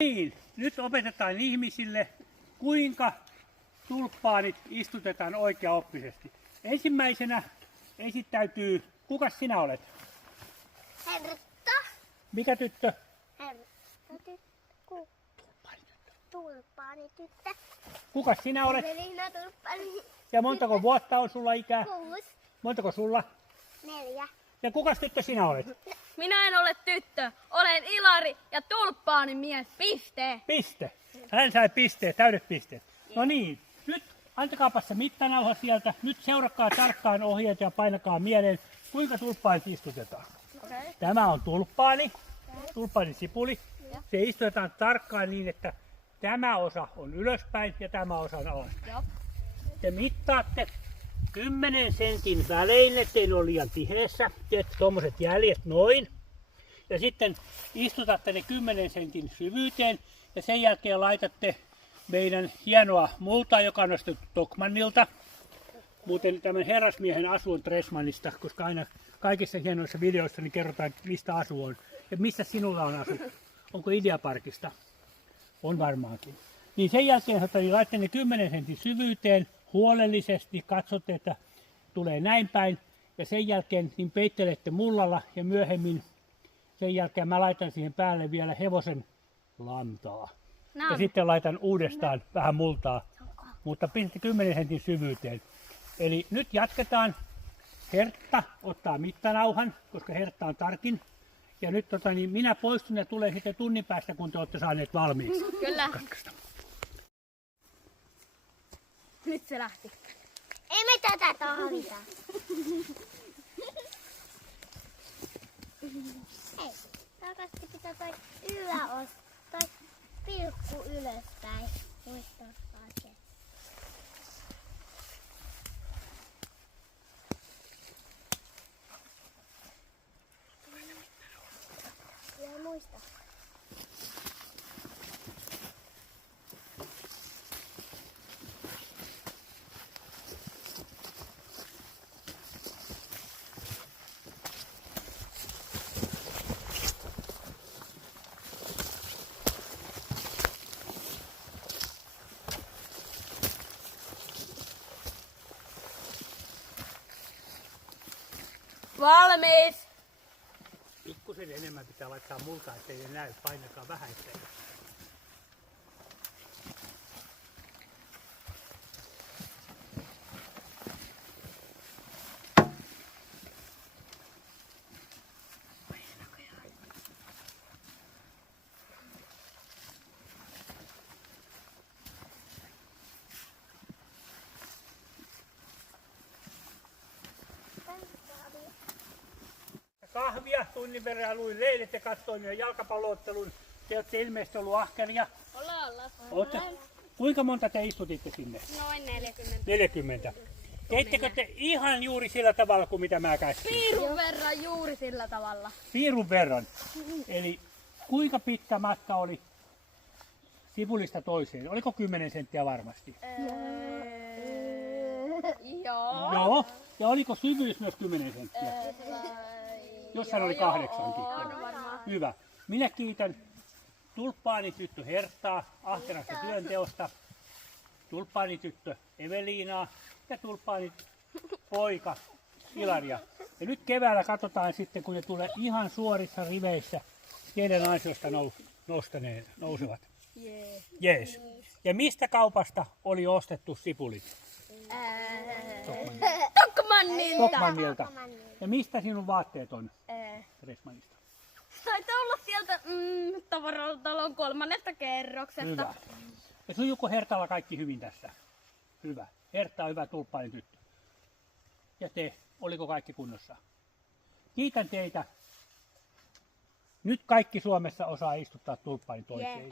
Niin, nyt opetetaan ihmisille, kuinka tulppaanit istutetaan oikeaoppisesti. Ensimmäisenä esittäytyy, kukas sinä olet? Hertta. Mikä tyttö? Hertta. Tulppaanityttö. Kukas sinä olet? Evelina Tulppaani. Ja montako vuotta on sulla ikää? 6. Montako sulla? 4. Ja kukas tyttö sinä olet? Minä en ole tyttö. Olen Ilari ja tulppaani mies. Piste. Piste. Hän sai pisteet, täydet pisteet. No niin, nyt antakaapa se mittanauha sieltä. Nyt seuratkaa tarkkaan ohjeet ja painakaa mieleen, kuinka tulppaanit istutetaan. Okay. Tämä on tulppaani, tulppaanisipuli. Se istutetaan tarkkaan niin, että tämä osa on ylöspäin ja tämä osa on alaspäin. Te mittaatte 10 sentin välein, ettei ne ole liian tiheessä. Teette tuommoiset jäljet noin. Ja sitten istutatte ne 10 sentin syvyyteen. Ja sen jälkeen laitatte meidän hienoa multaa, joka on nostettu Tokmannilta. Muuten tämän herrasmiehen asu on Tresmannista, koska aina kaikissa hienoissa videoissa niin kerrotaan, mistä asu on. Ja missä sinulla on asu? Onko Ideaparkista? On varmaankin. Niin sen jälkeen laittatte ne 10 sentin syvyyteen huolellisesti. Katsotte, että tulee näin päin. Ja sen jälkeen niin peittelette mullalla ja myöhemmin sen jälkeen mä laitan siihen päälle vielä hevosen lantaa. No. Ja sitten laitan uudestaan vähän multaa, mutta pistätte 10 sentin syvyyteen. Eli nyt jatketaan. Hertta ottaa mittanauhan, koska Hertta on tarkin. Ja nyt niin minä poistun ja tulee sitten tunnin päästä, kun te olette saaneet valmiiksi. Kyllä. Katkaista. Nyt se lähti. Ei me tätä tarvita. Hei, tarkasti pitää toi yläos, toi pilkku ylöspäin. Muistaa se. Ja muista. Valmis. Pikkusen enemmän pitää laittaa multaa, ettei ne näy. Painakaa vähän ettei. Kahvia tunnin verran luin lehdet ja katsoin jo jalkapalloottelun. Te olette ilmeisesti ollut ahkeria. Ollaan. Kuinka monta te istutitte sinne? Noin 40. 40. Teittekö te ihan juuri sillä tavalla kuin mitä mä käskin? Piirun verran juuri sillä tavalla. Piirun verran. Eli kuinka pitkä matka oli sipulista toiseen? Oliko 10 senttiä varmasti? Joo. Joo. Ja oliko syvyys myös 10 senttiä? Jossain oli 8. Hyvä. Minä kiitän tulppaanityttö Herttaa ahkerasta työnteosta, tulppaanityttö Eveliinaa ja tulppaanipoika Ilaria. Ja nyt keväällä katsotaan sitten, kun ne tulee ihan suorissa riveissä, keiden ansiosta nousevat. Jees. Ja mistä kaupasta oli ostettu sipulit? Tokmannilta. Ja mistä sinun vaatteet on? Tresmannista. Taitaa olla sieltä tavaratalon 3. kerroksesta. Hyvä. Ja sujuuko Hertalla kaikki hyvin tässä? Hyvä. Hertta on hyvä tulppaanityttö. Ja te, oliko kaikki kunnossa? Kiitän teitä. Nyt kaikki Suomessa osaa istuttaa tulppaanin toiseen.